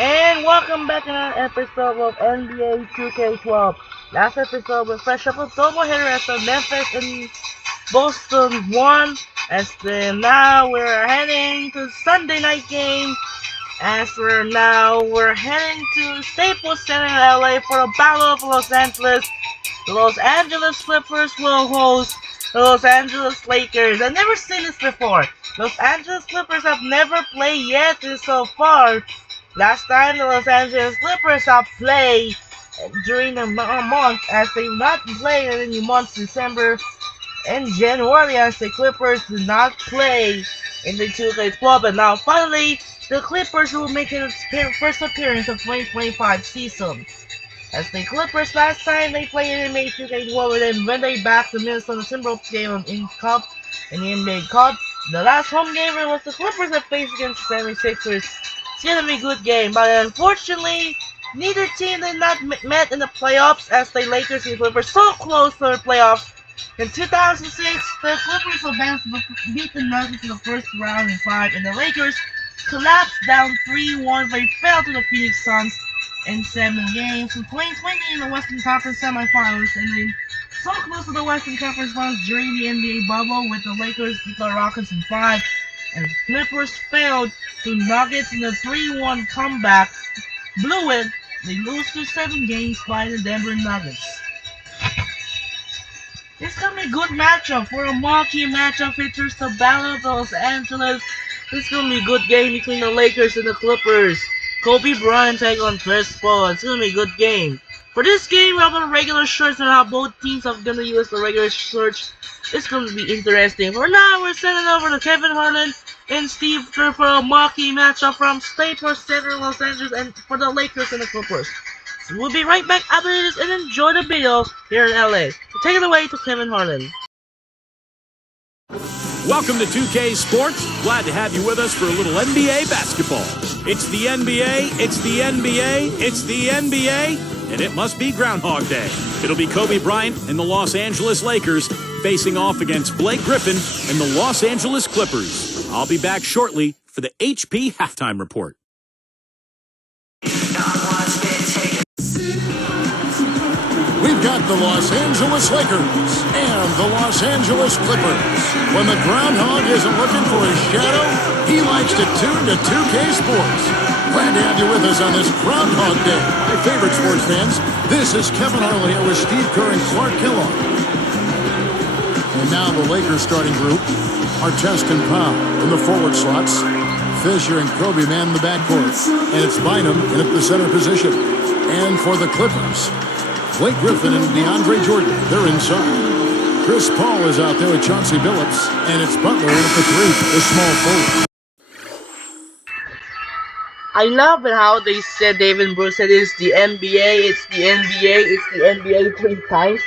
And welcome back to another episode of NBA 2K12. Last episode we fresh up a double hitter as the Memphis and Boston won. Now we're heading to Sunday night game. We're heading to Staples Center in LA for the Battle of Los Angeles. The Los Angeles Clippers will host the Los Angeles Lakers. I've never seen this before. Los Angeles Clippers have never played yet so far. Last time the Los Angeles Clippers have played during the month as they not played in the months December and January as the Clippers did not play in the 2K12, and now finally the Clippers will make their first appearance of 2025 season. As the Clippers last time they played in the 2K12 and then when they back the Minnesota Timberwolves game in the NBA Cup. The last home game was the Clippers that faced against the 76ers. It's gonna be a good game, but unfortunately, neither team did not met in the playoffs as the Lakers and Clippers so close to the playoffs. In 2006, the Clippers advanced beat the Nuggets in the first round in 5, and the Lakers collapsed down 3-1 but fell to the Phoenix Suns in 7 games. In 2020 in the Western Conference semifinals, and then so close to the Western Conference Finals during the NBA bubble with the Lakers beat the Rockets in 5, and the Clippers failed to Nuggets in a 3-1 comeback. Blew it. They lose to 7 games by the Denver Nuggets. It's gonna be a good matchup for a marquee matchup features the Battle of Los Angeles. This is gonna be a good game between the Lakers and the Clippers. Kobe Bryant take on Chris Paul. It's gonna be a good game. For this game, we have the regular shirts and how both teams are gonna use the regular shirts. It's gonna be interesting. For now, we're sending over to Kevin Harlan and Steve Kerr for a marquee matchup from Staples Center, Los Angeles, and for the Lakers and the Clippers. So we'll be right back after this and enjoy the video here in LA. So take it away to Kevin Harlan. Welcome to 2K Sports. Glad to have you with us for a little NBA basketball. It's the NBA, it's the NBA, it's the NBA, and it must be Groundhog Day. It'll be Kobe Bryant and the Los Angeles Lakers facing off against Blake Griffin and the Los Angeles Clippers. I'll be back shortly for the HP Halftime Report. We've got the Los Angeles Lakers and the Los Angeles Clippers. When the groundhog isn't looking for his shadow, he likes to tune to 2K Sports. Glad to have you with us on this Groundhog Day. My favorite sports fans, this is Kevin Harlan here with Steve Kerr and Clark Kellogg. And now the Lakers starting group. Artest and Powell in the forward slots. Fisher and Kobe man in the backcourt. And it's Bynum in at the center position. And for the Clippers, Blake Griffin and DeAndre Jordan, they're inside. Chris Paul is out there with Chauncey Billups. And it's Butler in at the 3, the small forward. I love it how they said David Bruce said it's the NBA, it's the NBA, it's the NBA 3 times.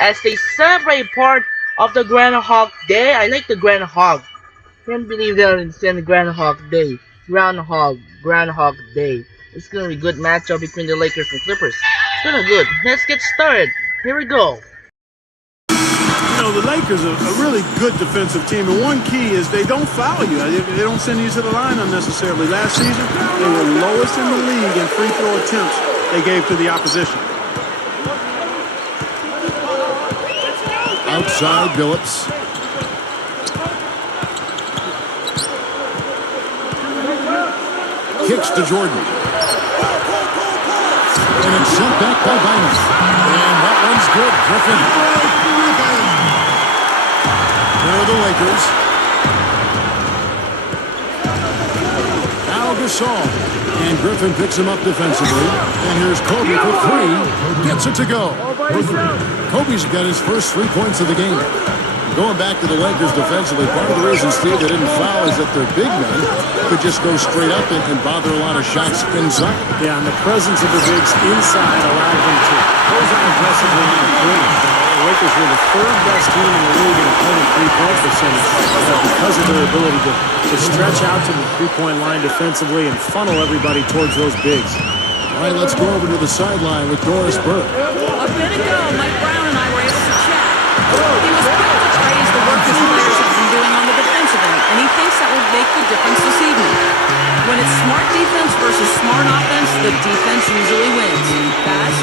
As they celebrate part of the Groundhog Day. I like the Groundhog. Can't believe they're saying the Groundhog Day. Groundhog Day. It's gonna be a good matchup between the Lakers and Clippers. It's gonna be good. Let's get started. Here we go. You know, the Lakers are a really good defensive team, and one key is they don't foul you. They don't send you to the line unnecessarily. Last season, they were lowest in the league in free throw attempts they gave to the opposition. Outside Billups. Kicks to Jordan. And it's sent back by Bynum. And that one's good. Griffin. There are the Lakers. Al Gasol. And Griffin picks him up defensively. And here's Kobe for 3. Gets it to go. Kobe's got his first 3 points of the game. Going back to the Lakers defensively, part of the reason, Steve, they didn't foul is that their big men could just go straight up and bother a lot of shots inside. Yeah, and the presence of the bigs inside allowed them to close out aggressively on the perimeter. The Lakers were the third best team in the league in opponent three-point percentage because of their ability to stretch out to the three-point line defensively and funnel everybody towards those bigs. All right, let's go over to the sideline with Doris Burke. A bit ago, Mike Brown and I were able to chat. He was quick to praise the work his players have been doing on the defensive end, and he thinks that will make the difference this evening. When it's smart defense versus smart offense, the defense usually wins. Bash?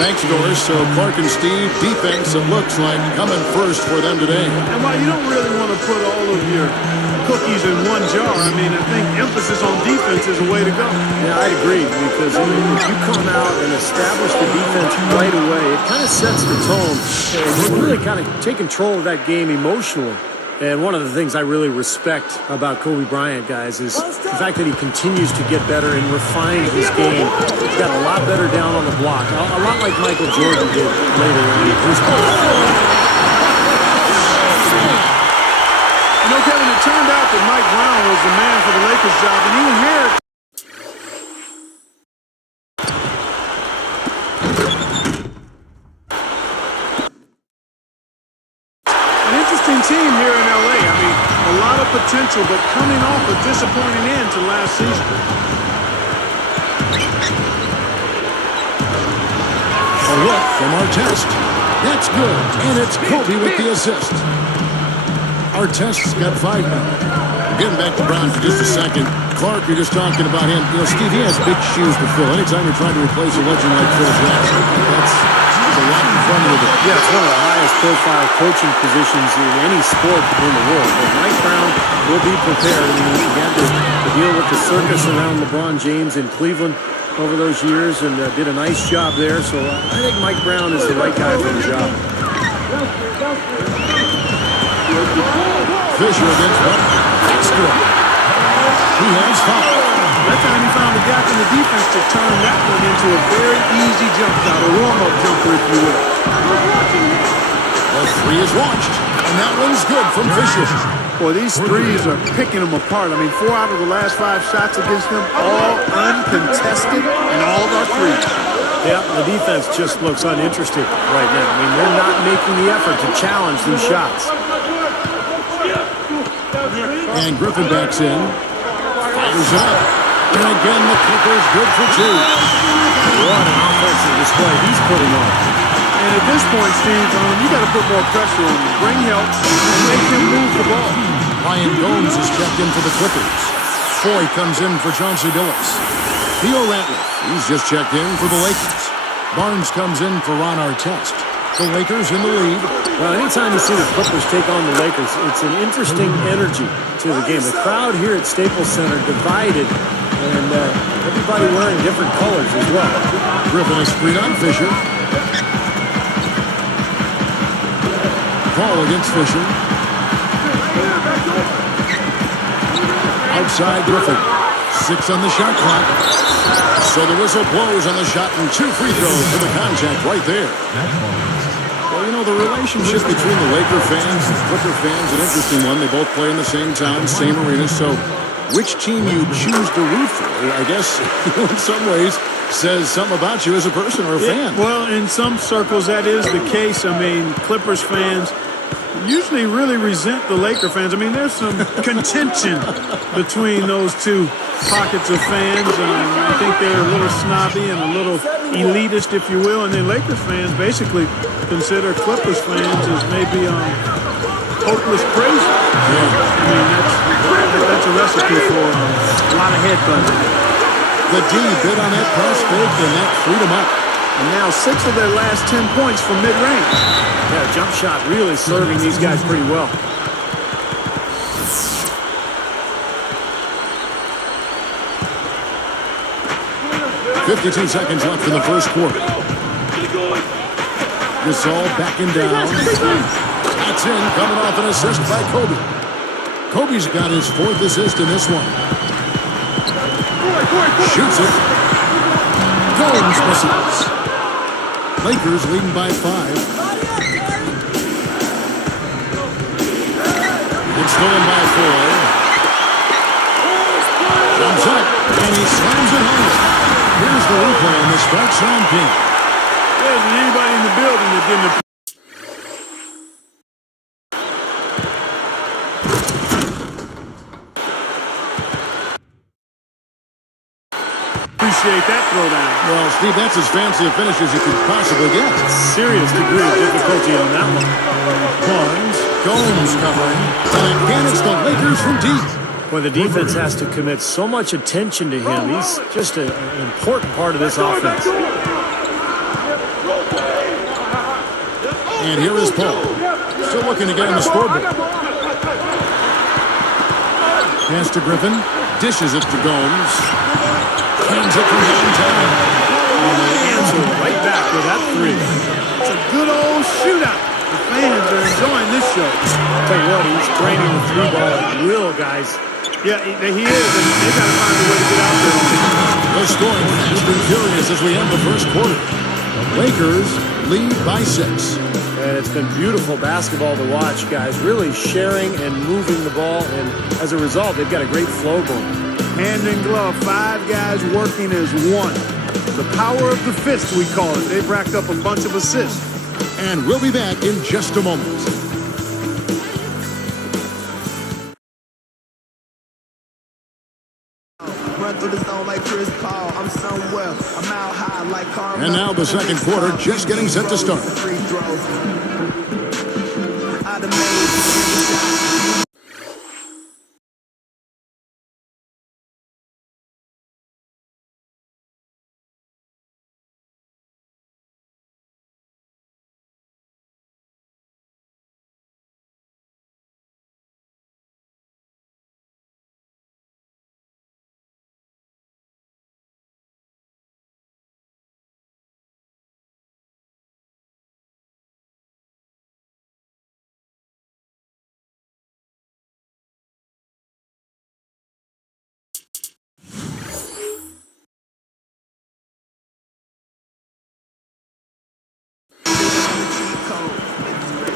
Thanks, Doris. So Clark and Steve, defense, it looks like coming first for them today. And while you don't really want to put all of your cookies in one jar, I mean, I think emphasis on defense is a way to go. Yeah, I agree, because if you come out and establish the defense right away, it kind of sets the tone, and you really kind of take control of that game emotionally. And one of the things I really respect about Kobe Bryant, guys, is the fact that he continues to get better and refine his game. He's got a lot better down on the block, a lot like Michael Jordan did later in his career. You know, Kevin, it turned out that Mike Brown was the man for the Lakers job, and even here, an interesting team here in LA. I mean, a lot of potential, but coming off a disappointing end to last season. A look from Artest. That's good, and it's Kobe with the assist. Artest's got 5 now. Getting back to Brown for just a second. Clark, you're just talking about him. You know, Steve, he has big shoes to fill. Anytime you're trying to replace a legend like Phil Jackson, that's a lot in front of it. Yeah, it's one of the highest profile coaching positions in any sport in the world. But Mike Brown will be prepared. I mean, he had to deal with the circus around LeBron James in Cleveland over those years and did a nice job there. So I think Mike Brown is the right guy for the job. Fisher against Butler. That's good. He has 5. That time he found a gap in the defense to turn that one into a very easy jump shot, a warm-up jumper, if you will. The 3 is launched, and that one's good from Fisher. Boy, these threes are picking them apart. I mean, 4 out of the last 5 shots against them, all uncontested, and all are threes. Yeah, the defense just looks uninterested right now. I mean, they're not making the effort to challenge these shots. And Griffin backs in. Fires up. And again, the Clippers good for 2. What an offensive display he's putting on. And at this point, Steve, you got to put more pressure on him. Bring help and make him move the ball. Ryan Gomes is checked in for the Clippers. Foy comes in for Chauncey Billups. Theo Ratliff, he's just checked in for the Lakers. Barnes comes in for Ron Artest. The Lakers in the lead. Well, anytime you see the Clippers take on the Lakers, it's an interesting energy to the game. The crowd here at Staples Center divided, and everybody wearing different colors as well. Griffin is screen on Fisher. Paul against Fisher. Outside Griffin. 6 on the shot clock. So the whistle blows on the shot, and 2 free throws for the contact right there. Well, you know, the relationship between the Laker fans and Clipper fans, an interesting one. They both play in the same town, same arena. So which team you choose to root for, I guess, in some ways, says something about you as a person or a fan. Well, in some circles, that is the case. I mean, Clippers fans usually really resent the Laker fans. I mean, there's some contention between those two pockets of fans. I think they're a little snobby and a little elitist, if you will. And then Lakers fans basically consider Clippers fans as maybe hopeless crazy. Yeah. I mean, that's a recipe for a lot of headbutting. The D bid on that pass fake, and that freed him up. And now 6 of their last 10 points from mid-range. Yeah, jump shot really serving these guys pretty well. .52 seconds left in the first quarter. Gasol backing down. That's in, coming off an assist by Kobe. Kobe's got his 4th assist in this one. Shoots it. Gomes misses. Lakers leading by 5. It's stolen by 4. Jumps up, and he slams it home. Here's the replay on the Sparks on pin. There isn't anybody in the building that didn't appreciate that throwdown. Well, Steve, that's as fancy a finish as you could possibly get. Serious degree of difficulty on that one. Barnes, Gomes covering, and again it's the Lakers from deep. Well, the defense has to commit so much attention to him. He's just an important part of this offense. And here is Paul. Still looking to get on the scoreboard. Pass to Griffin. Dishes it to Gomes. Hands it from downtown. And they answer right back with that three. It's a good old shootout. The fans are enjoying this show. Tell you what, he's draining the three ball at will, guys. Yeah, he is, and they got to find a way to get out there. The scoring has been furious as we end the first quarter. Lakers lead by 6. And it's been beautiful basketball to watch, guys. Really sharing and moving the ball, and as a result, they've got a great flow going. Hand in glove, 5 guys working as one. The power of the fist, we call it. They've racked up a bunch of assists. And we'll be back in just a moment. And now the second quarter just getting set to start.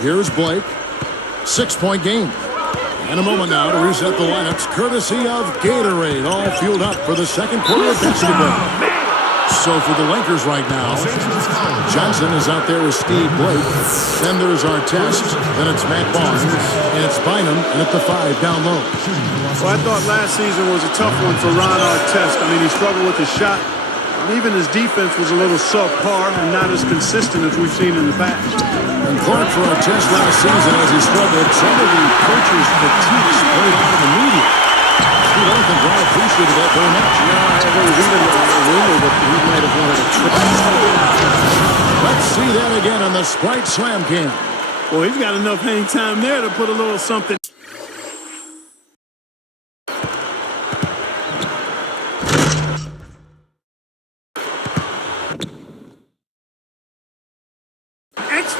Here's Blake. 6-point game. And a moment now to reset the lineups, courtesy of Gatorade, all fueled up for the second quarter of basketball. So for the Lakers right now, Johnson is out there with Steve Blake. Then there's Artest. Then it's Matt Barnes. And it's Bynum. And at the 5 down low. Well, I thought last season was a tough one for Ron Artest. I mean, he struggled with his shot. Even his defense was a little subpar and not as consistent as we've seen in the past. And Clark for Artest last season as he struggled. Some of the coaches' critiques played out of the media. Steve, I don't think Ron appreciated that very much. No, there was even a rumor that he might have wanted a trip. Let's see that again on the Sprite Slam Cam. Well, he's got enough hang time there to put a little something.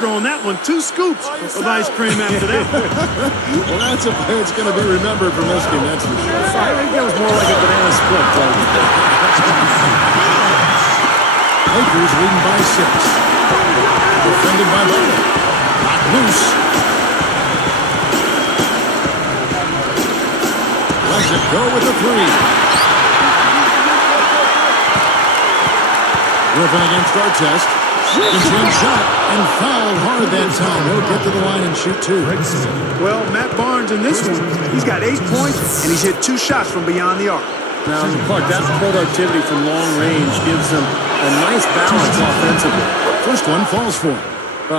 On that one, 2 scoops of ice cream after that. Well, that's a play that's going to be remembered from this game, that's for sure. I think that was more like a banana split. Lakers leading by 6. Defended by Butler. Not loose. Lets it go with the 3. Griffin against Artest. Inside shot and fouled hard that time. He'll get to the line and shoot 2. Well, Matt Barnes in this one, he's got 8 points and he's hit 2 shots from beyond the arc. Now, Clark, that productivity from long range gives them a nice balance offensively. First one falls for him.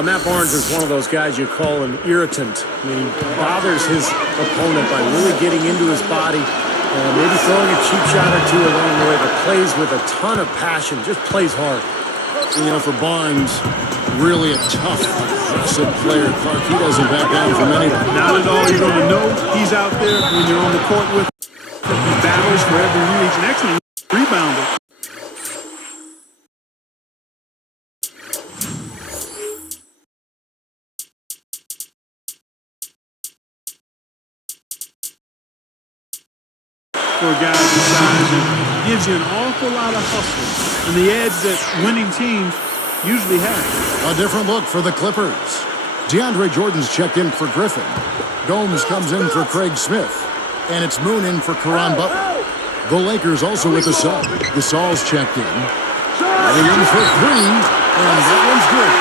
Matt Barnes is one of those guys you call an irritant. I mean, he bothers his opponent by really getting into his body, maybe throwing a cheap shot or 2 along the way, but plays with a ton of passion, just plays hard. You know, for Barnes, really a tough, aggressive player. Clark, he doesn't back down from anybody. Not at all. You're going to know he's out there when you're on the court with him. He battles for every reach. And excellent rebounder. For guys his size, it gives you an awful lot of hustle and the edge that winning teams usually have. A different look for the Clippers. DeAndre Jordan's checked in for Griffin. Gomes comes in for Craig Smith. And it's Moon in for Caron Butler. The Lakers also with the sub. Gasol's checked in. Williams for 3. And that one's good.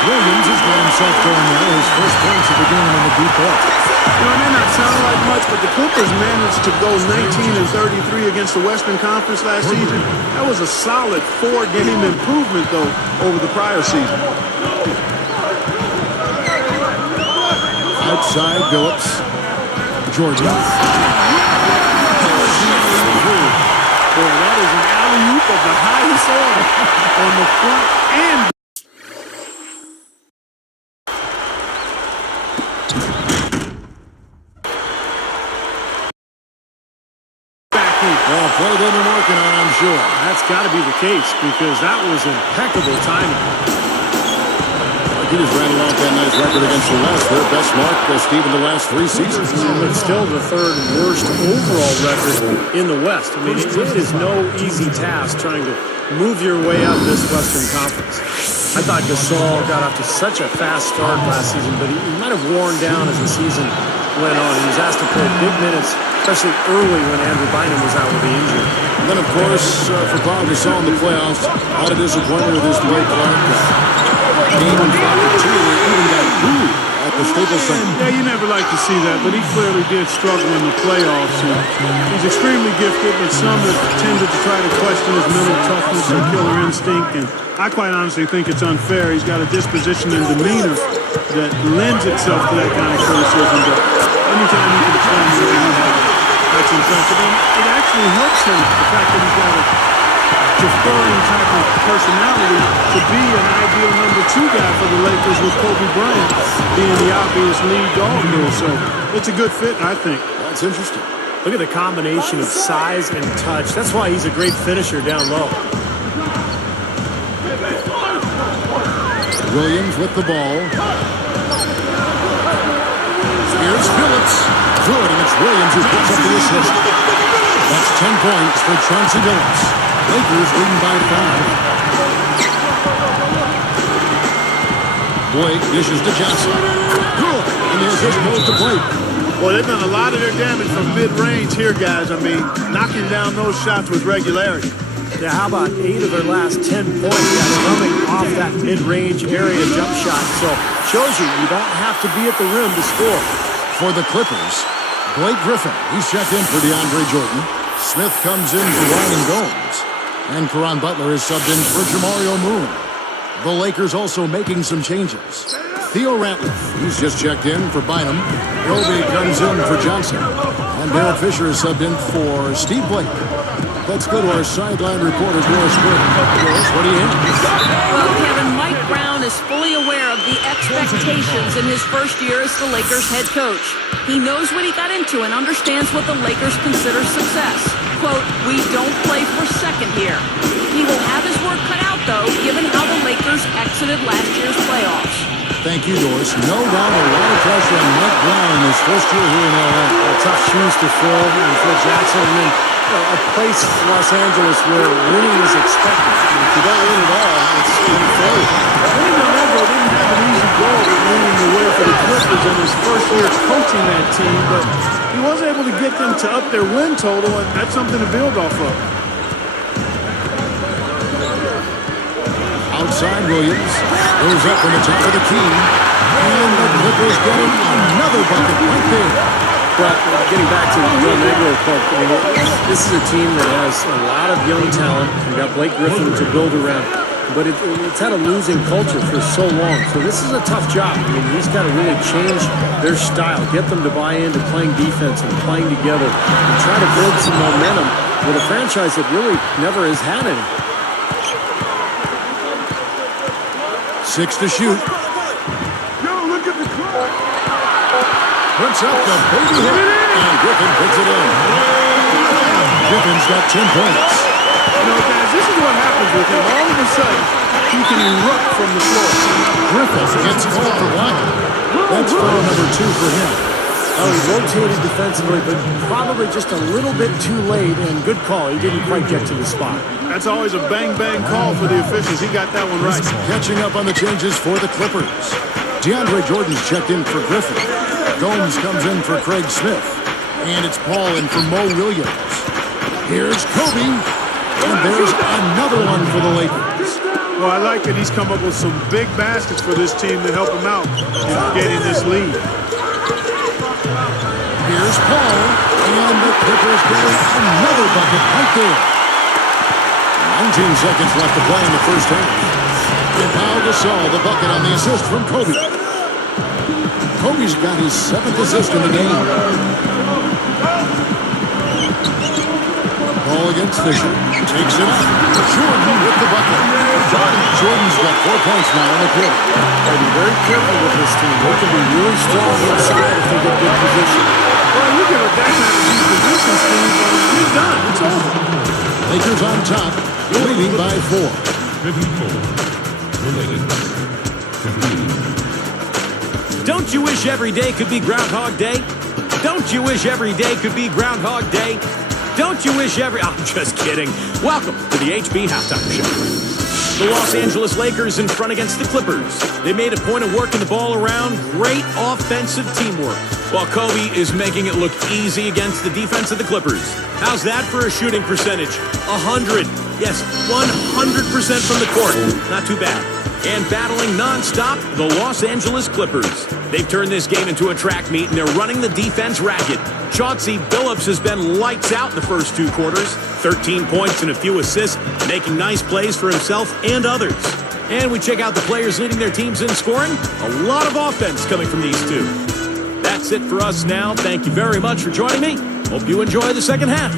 Williams has got himself going now. His first points of the game in the deep ball. You know, it may not sound like much, but the Clippers managed to go 19-33 against the Western Conference last season. That was a solid 4-game improvement, though, over the prior season. Outside Billups. Jordan. of the highest order on the front end. Well, play they've been working on, I'm sure. That's got to be the case because that was impeccable timing. He just rattled off that nice record against the West. Their best mark, Steve, in the last 3 seasons. But still the third worst overall record in the West. I mean, it is no easy task trying to move your way up this Western Conference. I thought Gasol got off to such a fast start last season, but he might have worn down as the season went on. He was asked to play big minutes, especially early when Andrew Bynum was out with the injury. And then, of course, for Paul Gasol in the playoffs, a lot of disappointment with his Blake Clark. Game and 5-2, even got booed at the Staples Center. Yeah, you never like to see that, but he clearly did struggle in the playoffs. And he's extremely gifted, but some have tended to try to question his mental toughness and killer instinct. And I quite honestly think it's unfair. He's got a disposition and demeanor that lends itself to that kind of criticism. But anytime you can explain what you have, that's impressive. And it actually helps him, the fact that he's got a deferring type of personality to be an ideal number 2 guy for the Lakers with Kobe Bryant being the obvious lead dog here. So it's a good fit, I think. That's interesting. Look at the combination of size and touch. That's why he's a great finisher down low. Williams with the ball. Here's Phillips. Good, and it's Williams who picks up the assist. That's 10 points for Chauncey Billups. Lakers leading by 5. Blake dishes to Johnson. Good, and the assist goes to Blake. Well, they've done a lot of their damage from mid-range here, guys. I mean, knocking down those shots with regularity. Yeah, how about 8 of their last 10 points coming off that mid-range area jump shot? So shows you don't have to be at the rim to score. For the Clippers, Blake Griffin. He's checked in for DeAndre Jordan. Smith comes in for Ryan Gomes. And Caron Butler is subbed in for Jamario Moon. The Lakers also making some changes. Theo Ratliff, he's just checked in for Bynum. Kobe comes in for Johnson. And Derek Fisher is subbed in for Steve Blake. Let's go to our sideline reporter, Doris Burke. Doris, what do you have? Well, Kevin, Mike Brown is fully aware of the expectations in his first year as the Lakers head coach. He knows what he got into and understands what the Lakers consider success. Quote, "We don't play for second here." He will have his work cut out, though, given how the Lakers exited last year's playoffs. Thank you, Doris. No doubt a lot of pressure on Mike Brown in his first year here in L.A. Tough shoes to fill in Phil Jackson, and then a place in Los Angeles where winning is expected. And if you don't win at all, it's unfair. Tony Alonso didn't have an easy goal of leading the way for the Clippers in his first year coaching that team, but he was able to get them to up their win total, and that's something to build off of. Outside Williams. Goes up from the top of the key. And the Clippers getting another bucket right there. But getting back to the Joe Negro quote, I mean, this is a team that has a lot of young talent. We've got Blake Griffin to build around. But it's had a losing culture for so long. So this is a tough job. I mean, he's got to really change their style, get them to buy into playing defense and playing together, and try to build some momentum with a franchise that really never has had any. 6 to shoot. Yo, look at the clock. Puts up the baby hit. And Griffin puts it in. Griffin's got 10 points. You know, guys, this is what happens with him. All of a sudden, he can erupt from the floor. Griffin gets called for blocking. That's foul number 2 for him. Oh, he rotated defensively, but probably just a little bit too late, and good call. He didn't quite get to the spot. That's always a bang-bang call for the officials. He got that one right. Catching up on the changes for the Clippers. DeAndre Jordan's checked in for Griffin. Gomes comes in for Craig Smith. And it's Paul in for Mo Williams. Here's Kobe. And there's another one for the Lakers. Well, I like that he's come up with some big baskets for this team to help him out in getting this lead. Here's Paul. And the Clippers getting another bucket right there. 19 seconds left to play in the first half. And Pau Gasol, the bucket on the assist from Kobe. Kobe's got his 7th assist in the game. Ball against Fisher. Takes it up. Jordan with the bucket. Jordan's got 4 points now in the quarter. Gotta be very careful with this team. They can be really strong inside if they get good position. Well, you give up that kind of deep position, Steve, you're done. It's over. Lakers on top, leading by 4. Don't you wish every day could be Groundhog Day? Don't you wish every day could be Groundhog Day? Don't you wish every... I'm just kidding. Welcome to the HB Halftime Show. The Los Angeles Lakers in front against the Clippers. They made a point of working the ball around. Great offensive teamwork. While Kobe is making it look easy against the defense of the Clippers. How's that for a shooting percentage? 100. Yes, 100% from the court. Not too bad. And battling nonstop, the Los Angeles Clippers. They've turned this game into a track meet, and they're running the defense ragged. Chauncey Billups has been lights out the first 2 quarters. 13 points and a few assists, making nice plays for himself and others. And we check out the players leading their teams in scoring. A lot of offense coming from these two. That's it for us now. Thank you very much for joining me. Hope you enjoy the second half.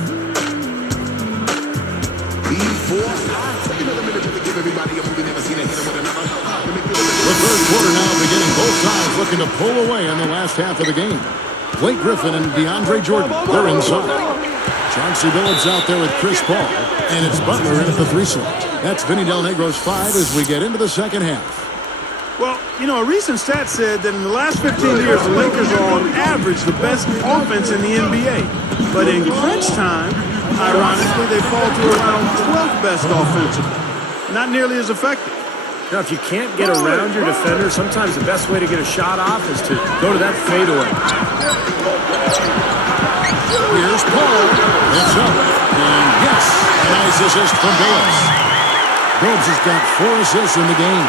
The third quarter now beginning. Both sides looking to pull away in the last half of the game. Blake Griffin and DeAndre Jordan, they're inside. Chauncey Billups out there with Chris Paul. And it's Butler in at the 3 slot. That's Vinny Del Negro's 5 as we get into the second half. Well, you know, a recent stat said that in the last 15 years, the Lakers are on average the best offense in the NBA. But in crunch time, ironically, they fall to around 12th best offensively. Not nearly as effective. Now, if you can't get around your defender, sometimes the best way to get a shot off is to go to that fadeaway. Here's Paul. It's up. And yes, a nice assist from Billups. Billups has got 4 assists in the game.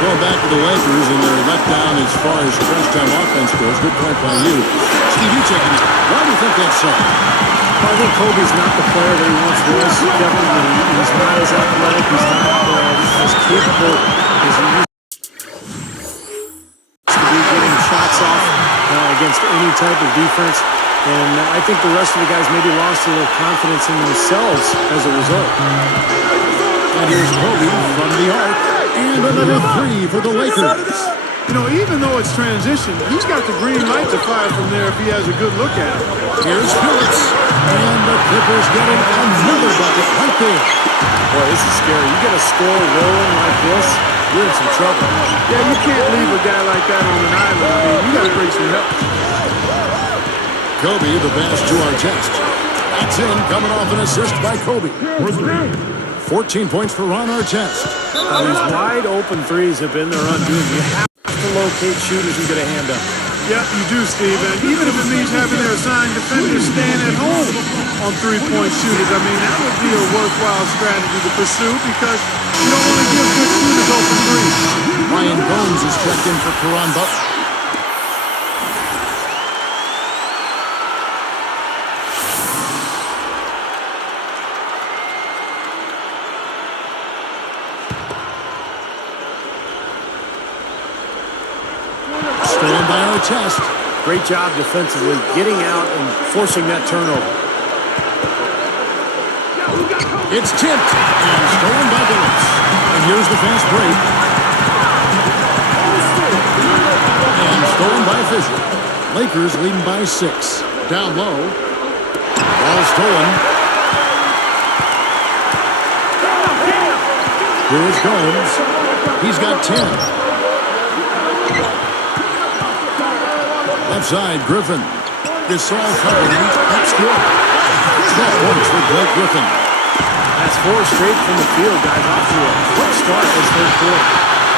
Going back to the Lakers, and they're let down as far as crunch time offense goes. Good point by you. Steve, you checking it. Why do you think that's so? Well, I think Kobe's not the player that he once was. Definitely, he's not as athletic. He's not as capable as he used to be getting shots off against any type of defense. And I think the rest of the guys maybe lost a little confidence in themselves as a result. And here's Kobe from the arc. And another 3 for the Lakers. You know, even though it's transition, he's got the green light to fire from there if he has a good look at it. Here's Billups. And the Clippers getting another bucket right there. Boy, this is scary. You get a score rolling like this, you're in some trouble. Yeah, you can't leave a guy like that on an island. I mean, you got to bring some help. Kobe, the pass to Artest. That's in, coming off an assist by Kobe. 14 points for Ron Artest. Now, these wide open threes have been their undoing. You have to locate shooters who get a hand up. Yep, you do, Steve. And even if it means having their assigned defenders stand at home on 3-point shooters, I mean, that would be a worthwhile strategy to pursue because you don't want to give good shooters open threes. Ryan Bones is checked in for Caron Butler. Stolen by Artest. Great job defensively, getting out and forcing that turnover. It's tipped and stolen by Billups. And here's the fast break. And stolen by Fisher. Lakers leading by 6. Down low. Ball stolen. Here's Gomes. He's got 10. Left side, Griffin. Gasol covering. That's good. 12 points for Blake Griffin. That's 4 straight from the field, guys. Off to a quick start this third quarter.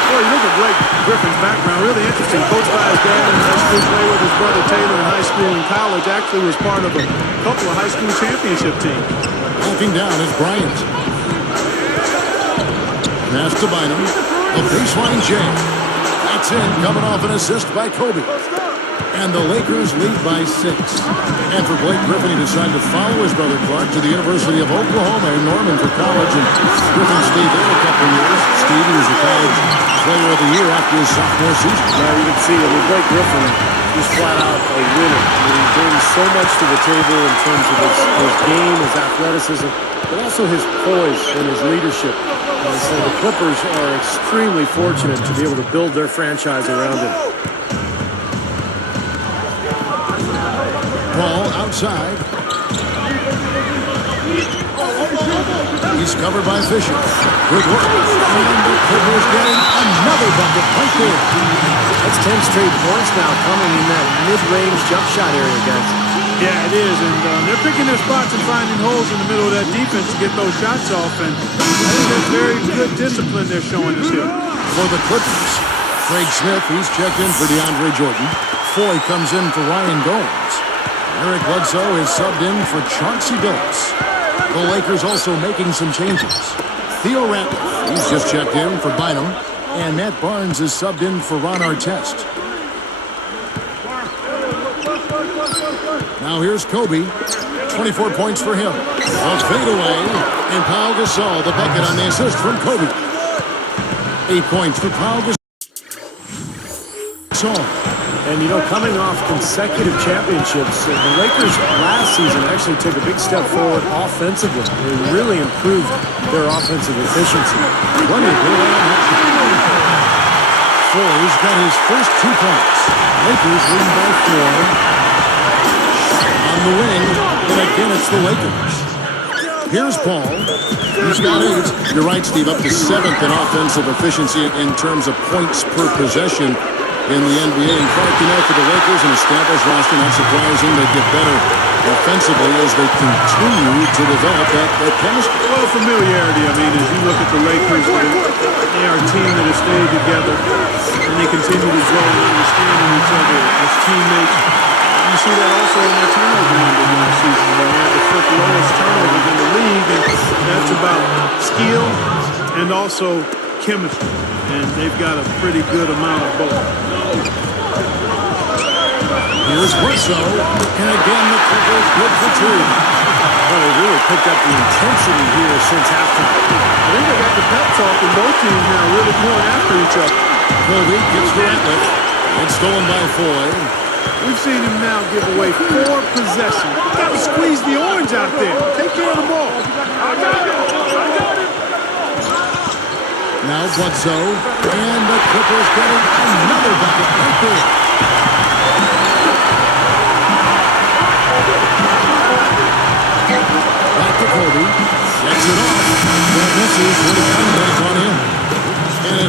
Boy, you look at Blake Griffin's background. Really interesting. Coached by his dad in high school, played with his brother Taylor in high school and college. Actually was part of a couple of high school championship teams. Walking down is Bryant. Pass to Bynum. A baseline jam. That's in, coming off an assist by Kobe. And the Lakers lead by 6. And for Blake Griffin, he decided to follow his brother Clark to the University of Oklahoma in Norman for college. And Griffin stayed there a couple of years. Steve was the college player of the year after his sophomore season. Now you can see, Blake Griffin he's flat out a winner. I mean, he brings so much to the table in terms of his game, his athleticism, but also his poise and his leadership. And so the Clippers are extremely fortunate to be able to build their franchise around him. Ball outside. He's covered by Fisher. Good work. And the Clippers getting another bucket right there. That's 10 straight points now coming in that mid-range jump shot area, guys. Yeah, it is, and they're picking their spots and finding holes in the middle of that defense to get those shots off, and I think that's very good discipline they're showing us here. For the Clippers, Craig Smith, he's checked in for DeAndre Jordan. Foy comes in for Ryan Gomes. Eric Bledsoe is subbed in for Chauncey Billups. The Lakers also making some changes. Theo Ratliff, he's just checked in for Bynum. And Matt Barnes is subbed in for Ron Artest. Now here's Kobe. 24 points for him. A fadeaway. And Pau Gasol, the bucket on the assist from Kobe. 8 points for Pau Gasol. And, you know, coming off consecutive championships, the Lakers last season actually took a big step forward offensively. They really improved their offensive efficiency. Foy's got his first 2 points. Lakers lead by 4. On the wing, and again it's the Lakers. Here's Paul. He's got 8. You're right, Steve, up to 7th in offensive efficiency in terms of points per possession in the NBA. In fact, you know, for the Lakers, an established roster, not surprising, they get better offensively as they continue to develop that chemistry. Well, familiarity, I mean, as you look at the Lakers, they are a team that has stayed together, and they continue to grow and understanding each other as teammates. You see that also in their turnover numbers last season. They had the 5th lowest turnovers in the league, and that's about skill and also chemistry. And they've got a pretty good amount of both. Here's Bledsoe, and again the Clippers good for 2. Well, they really picked up the intensity here since halftime. I think they got the pep talk in both teams now, really going after each other. Kobe gets to Ratliff. It's stolen by Foy. We've seen him now give away 4 possessions. Got to squeeze the orange out there. Take care of the ball. Now Bledsoe, and the Clippers getting another bucket right there. Back to Kobe, gets it off, but misses with a contact on him. And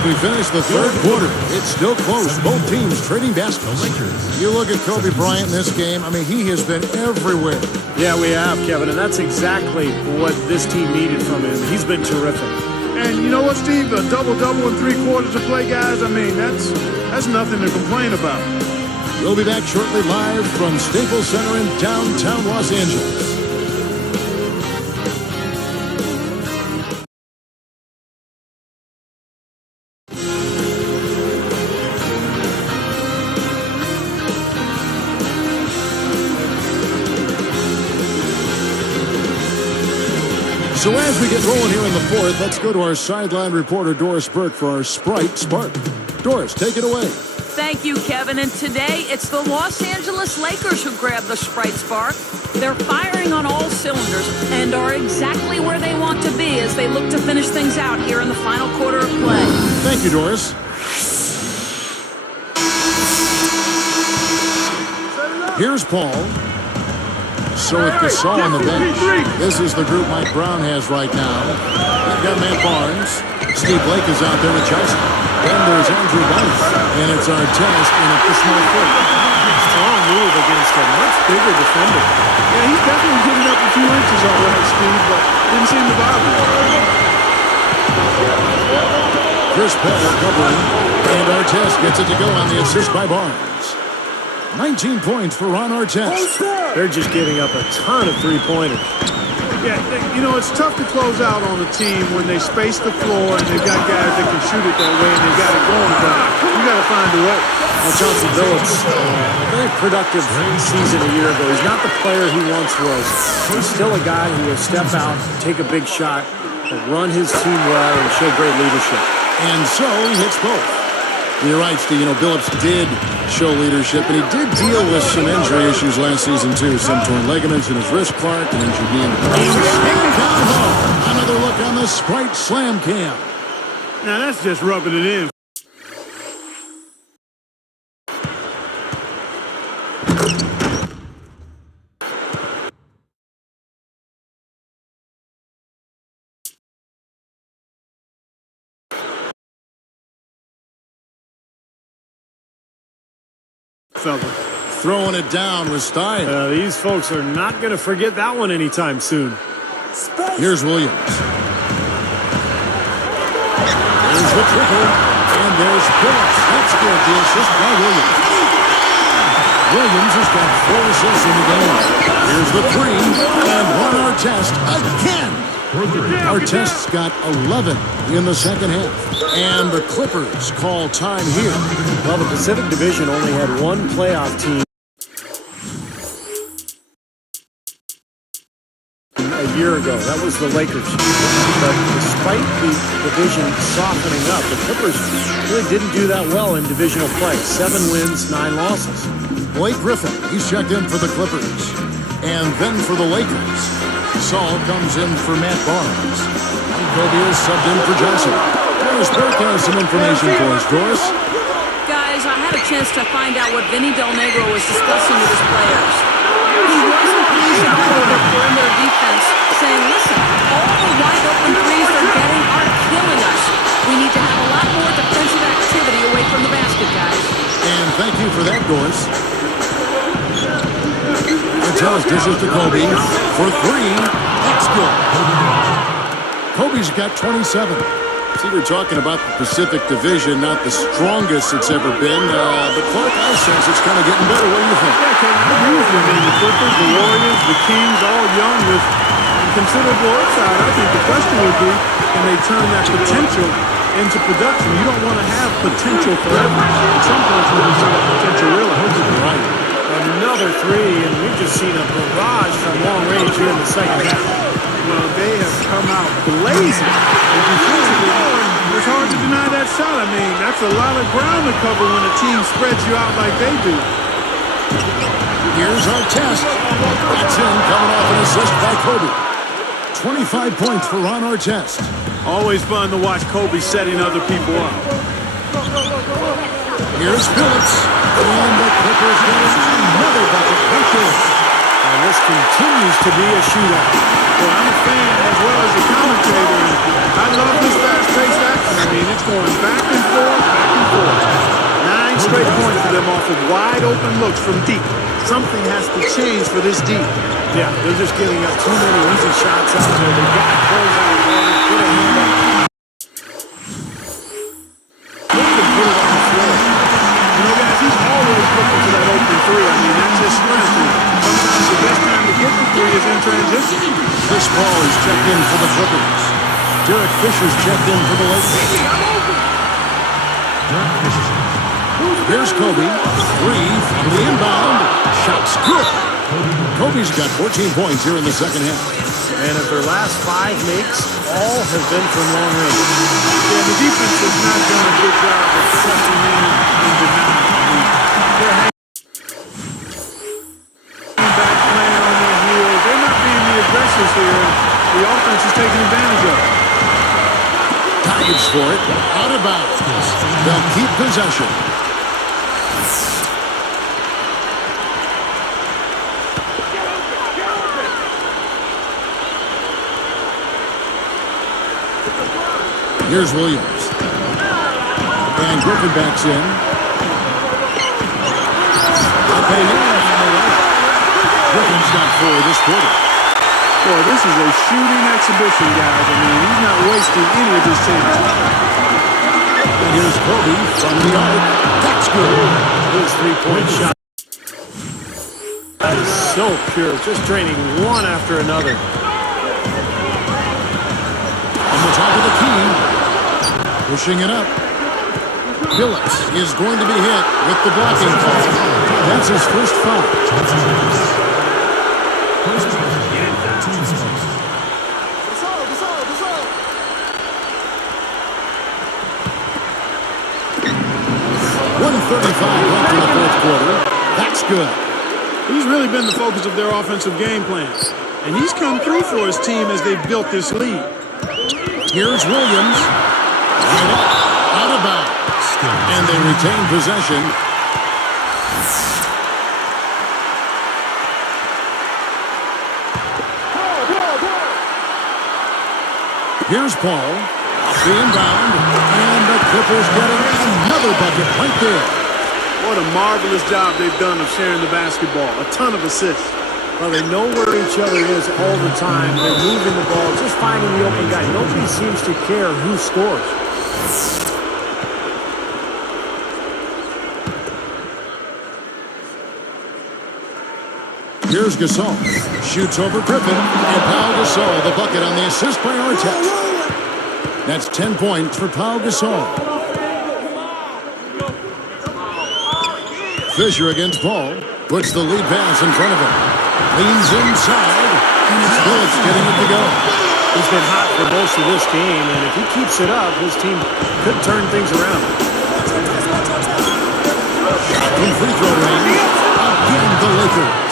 as we finish the 3rd quarter. It's still close. Both teams trading baskets. You look at Kobe Bryant in this game. I mean, he has been everywhere. Yeah, we have, Kevin, and that's exactly what this team needed from him. He's been terrific. And you know what, Steve? A double-double in 3 quarters of play, guys. I mean, that's nothing to complain about. We'll be back shortly live from Staples Center in downtown Los Angeles. So as we get rolling here in the 4th, let's go to our sideline reporter, Doris Burke, for our Sprite Spark. Doris, take it away. Thank you, Kevin. And today, it's the Los Angeles Lakers who grabbed the Sprite Spark. They're firing on all cylinders and are exactly where they want to be as they look to finish things out here in the final quarter of play. Thank you, Doris. Here's Paul. So with Gasol on the bench, this is the group Mike Brown has right now. They've got Matt Barnes. Steve Blake is out there with Chelsea. Then there's Andrew Bynum. And it's Artest in at the small foot. Strong move against a much bigger defender. Yeah, he's definitely getting up a few inches all right, Steve, but didn't seem to bother him. Chris Paul covering. And Artest gets it to go on the assist by Barnes. 19 points for Ron Artest. They're just giving up a ton of 3-pointers. Yeah, you know, it's tough to close out on a team when they space the floor and they've got guys that can shoot it that way and they got it going, but you got to find a way. Well, Chauncey Billups, a very productive season a year ago. He's not the player he once was. He's still a guy who will step out, take a big shot, run his team well, and show great leadership. And so he hits both. You're right, Steve. You know, Billups did show leadership, and he did deal with some injury issues last season, too. Some torn ligaments in his wrist, Clark, and injured knee in the brain. Down low. Another look on the Sprite Slam Cam. Now, that's just rubbing it in. Fella. Throwing it down with Stein. These folks are not going to forget that one anytime soon. Here's Williams. There's the triple. And there's Billups. That's good. The assist by Williams. Williams has got 4 assists in the game. Here's the 3. And Ron Artest again. Artest's got 11 in the second half. And the Clippers call time here. Well, the Pacific Division only had one playoff team a year ago. That was the Lakers. But despite the division softening up, the Clippers really didn't do that well in divisional play. 7 wins, 9 losses. Blake Griffin, he's checked in for the Clippers. And then for the Lakers, Saul comes in for Matt Barnes. And Kobe is subbed in for Johnson. Doris Burke has some information for us. Doris? Guys, I had a chance to find out what Vinny Del Negro was discussing with his players. He wasn't pleased at all with their perimeter defense, saying, listen, all the wide open threes they're getting are killing us. We need to have a lot more defensive activity away from the basket, guys. And thank you for that, Doris. Martellus dishes to Kobe for 3. That's good. Kobe's got 27. See, we're talking about the Pacific Division, not the strongest it's ever been. But Clark, I sense it's kind of getting better. What do you think? Yeah, Ken, I agree with you. I mean, the Clippers, the Warriors, the Kings, all young with considerable upside. I think the question would be, can they turn that potential into production? You don't want to have potential forever. At some point, you want to see that potential realized. Right. Another 3, and we've just seen a barrage from long range here in the second half. Well, they have come out blazing. And defensively, it's hard to deny that shot. I mean, that's a lot of ground to cover when a team spreads you out like they do. Here's our test. That's in, coming off an assist by Kobe. 25 points for Ron Artest. Always fun to watch Kobe setting other people up. Here's Billups. And the Clippers get another bucket right there. And this continues to be a shootout. Well, I'm a fan as well as a commentator. I love this fast-paced action. I mean, it's going back and forth, back and forth. 9 straight points for them off of wide-open looks from deep. Something has to change for this deep. Yeah, they're just giving up too many easy shots out there. They've got to close out the ball, put a hand up. You know, guys, he's always looking for that open 3. I mean, that's his strength. Sometimes the best time to get the 3 is in transition. Chris Paul is checked in for the Clippers. Derek Fisher's checked in for the Lakers. Here's Kobe. 3 from the inbound. Shot's good. Kobe's got 14 points here in the second half. And of their last 5 makes, all have been from long range. Yeah, the defense has not done a good job of pressing in and denying. They're hanging back, playing on their heels. They're not being the aggressors here. The offense is taking advantage of it. Tigers for it. Out of bounds. They'll keep possession. Here's Williams. And Griffin backs in. Griffin's got 4 this quarter. Boy, this is a shooting exhibition, guys. I mean, he's not wasting any of his chances. And here's Kobe from the arc. That's good. His 3-point shot. That is so pure, just draining one after another. Pushing it up. Phillips is going to be hit with the blocking call. That's his first foul. .135 left in the fourth quarter. That's good. He's really been the focus of their offensive game plan. And he's come through for his team as they've built this lead. Here's Williams. Right up, out of bounds. And they retain possession. Here's Paul. Off the inbound. And the Clippers getting another bucket right there. What a marvelous job they've done of sharing the basketball. A ton of assists. Well, they know where each other is all the time. They're moving the ball, just finding the open guy. Nobody seems to care who scores. Here's Gasol. Shoots over Griffin. And Pau Gasol, the bucket on the assist by Artest. That's 10 points for Pau Gasol. Fisher against Paul. Puts the lead pass in front of him. Leans inside. And it's Phillips getting it to go. He's been hot for most of this game, and if he keeps it up, his team could turn things around. In free throw range. Again, the Lakers.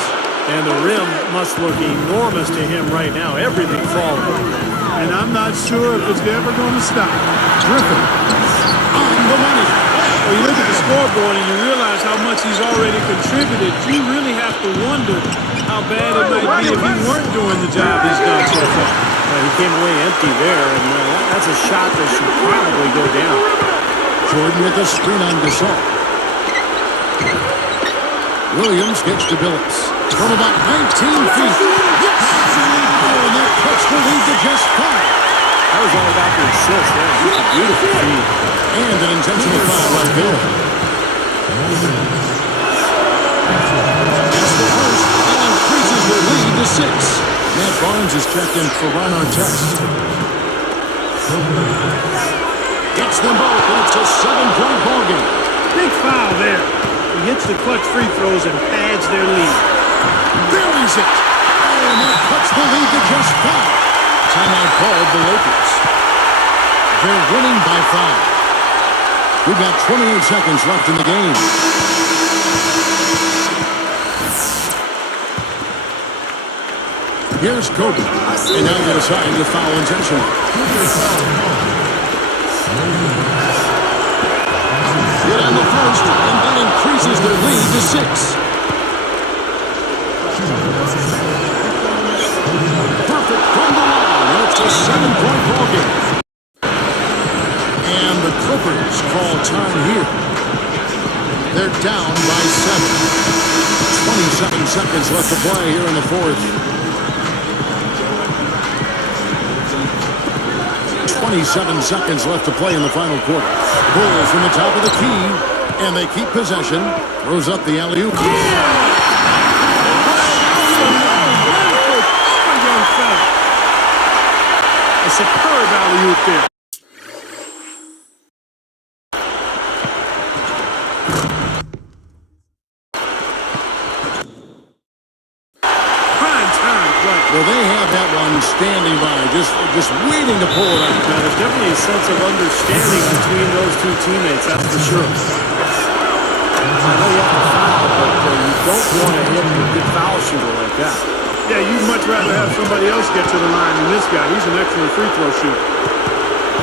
And the rim must look enormous to him right now. Everything falling. And I'm not sure if it's ever going to stop. Griffin on the money. When you look at the scoreboard and you realize how much he's already contributed, you really have to wonder how bad it might be if he weren't doing the job he's done so far. He came away empty there, and that's a shot that should probably go down. Jordan with the screen on Gasol. Williams gets to Billups. From about 19 feet. Yes! Oh, and that puts the lead to just 5. That was all about the assist. That was just a beautiful feed. And an intentional foul right there. That's the first, and increases their lead to 6. Matt Barnes is checked in for Ron Artest. Gets them both, and it's a 7-point ballgame. Big foul there. He hits the clutch free throws and pads their lead. Buries it. Oh, and that cuts the lead to just 5. Timeout called the Lakers. They're winning by 5. We've got 28 seconds left in the game. Here's Kobe. And now they're assigned to foul intentional. Get on the first, and that increases their lead to 6. Perfect from the line, and it's a 7-point ballgame. And the Clippers call time here. They're down by 7. 27 seconds left to play here in the fourth. 27 seconds left to play in the final quarter. Bulls from the top of the key, and they keep possession. Throws up the alley-oop. A superb alley-oop there. Prime time play. Well, they have that one standing by, just waiting to pull it out. Now, there's definitely a sense of understanding between those two teammates, that's for sure. I know you have to foul, but you don't want to hit a good foul shooter like that. Yeah, you'd much rather have somebody else get to the line than this guy. He's an excellent free throw shooter.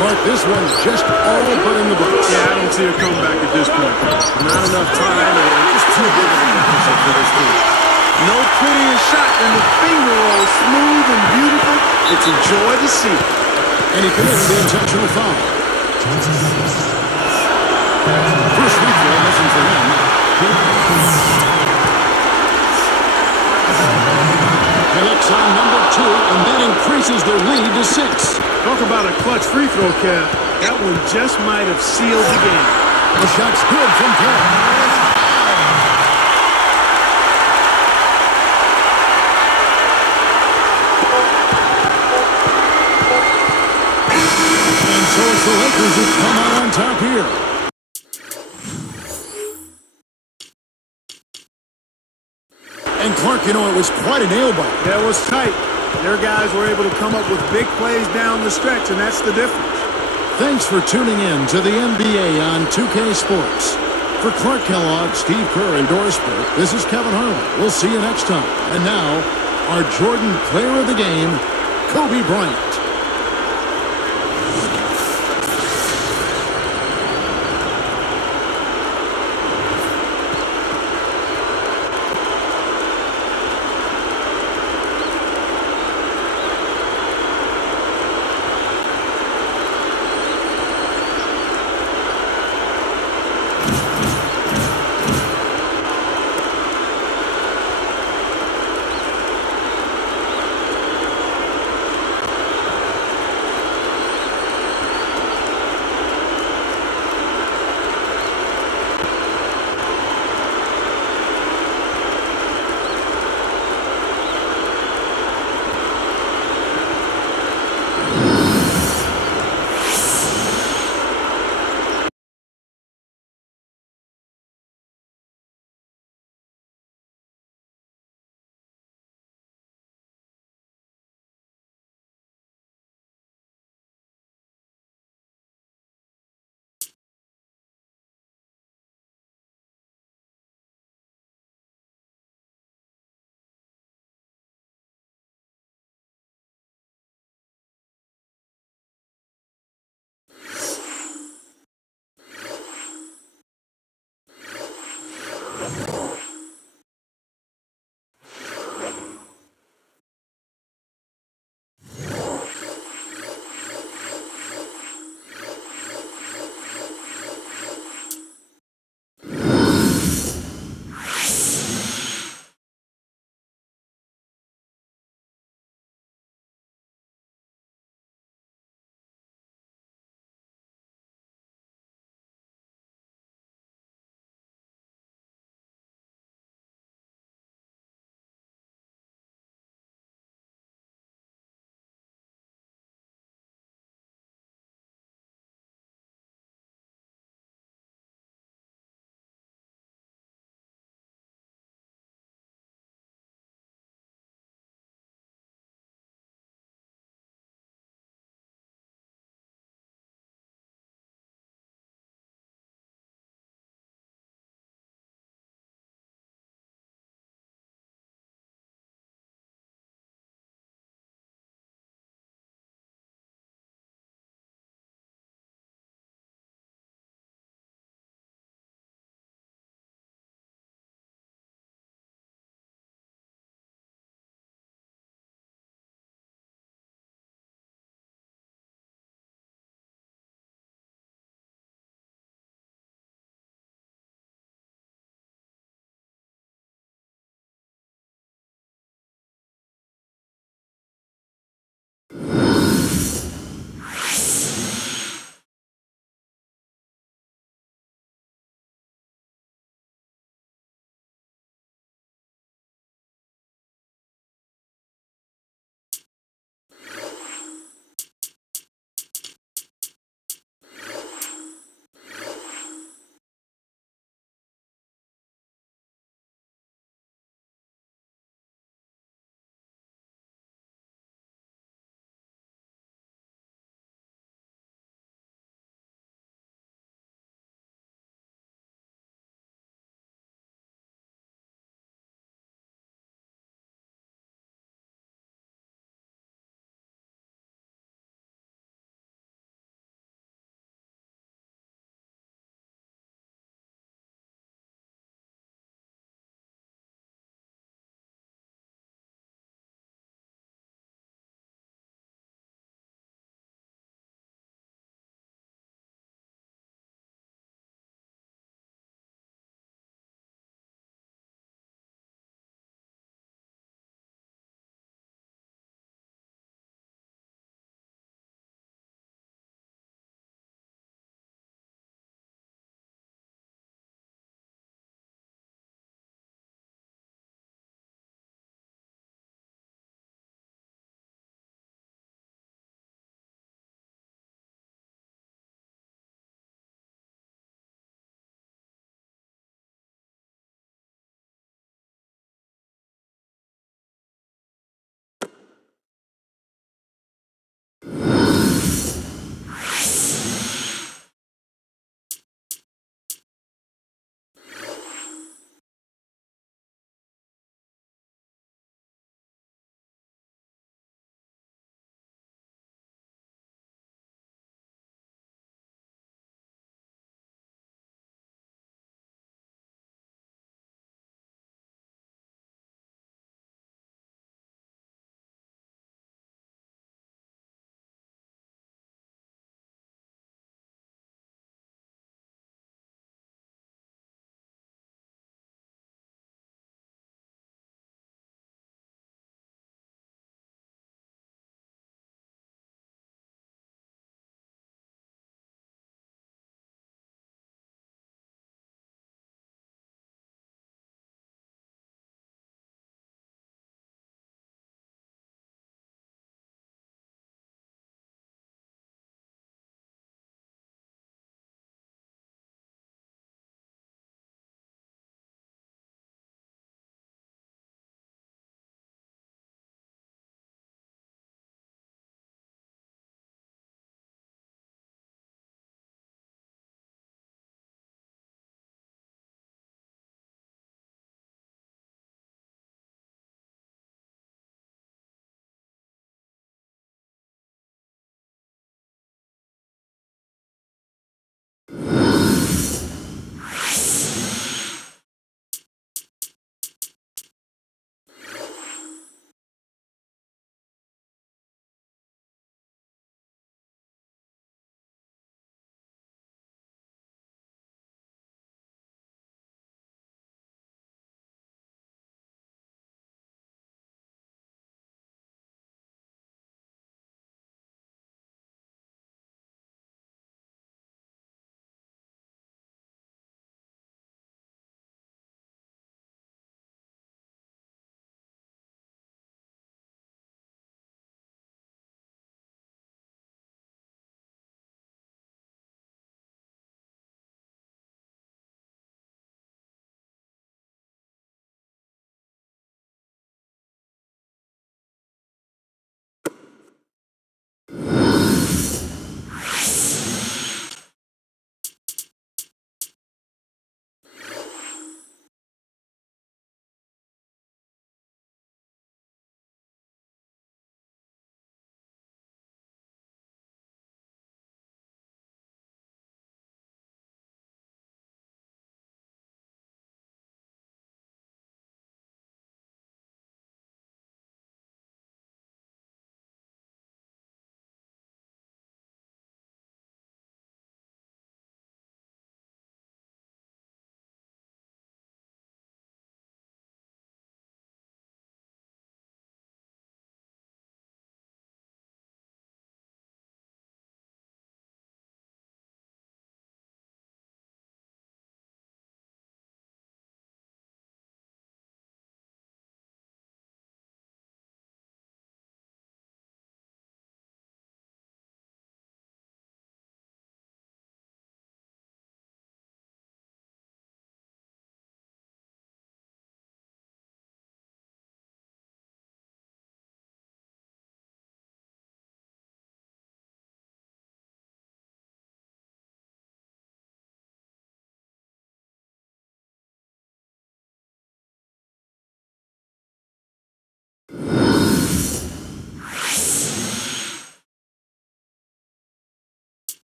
But this one's just all but in the books. Yeah, I don't see a comeback at this point. Not enough time, and just too big of a deficit for this team. No prettier shot than the finger roll, smooth and beautiful. It's a joy to see. And he commits the intentional foul. First free throw, listen for him. Phillips on number 2, and that increases their lead to 6. Talk about a clutch free throw, Kev. That one just might have sealed the game. The shot's good from Kev. And so it's the Lakers have come out on top here. And Clark, you know, it was quite a nail-biter. Yeah, it was tight. Their guys were able to come up with big plays down the stretch, and that's the difference. Thanks for tuning in to the NBA on 2K Sports. For Clark Kellogg, Steve Kerr, and Doris Burke, this is Kevin Harlan. We'll see you next time. And now, our Jordan Player of the Game, Kobe Bryant.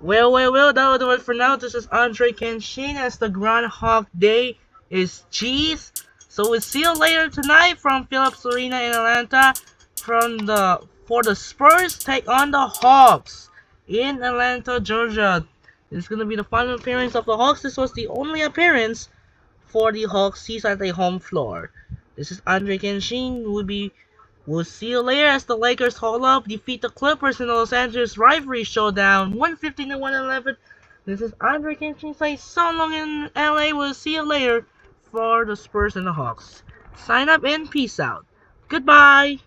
Well, that will do it for now. This is Andre Kenshin as the Groundhog Day is cheese. So we'll see you later tonight from Phillips Arena in Atlanta for the Spurs take on the Hawks in Atlanta, Georgia. This is gonna be the final appearance of the Hawks. This was the only appearance for the Hawks seaside at home floor. This is Andre Kenshin. We'll see you later as the Lakers haul up, defeat the Clippers in the Los Angeles rivalry showdown, 115 to 111. This is Andre Kenshin saying so long in LA. We'll see you later for the Spurs and the Hawks. Sign up and peace out. Goodbye.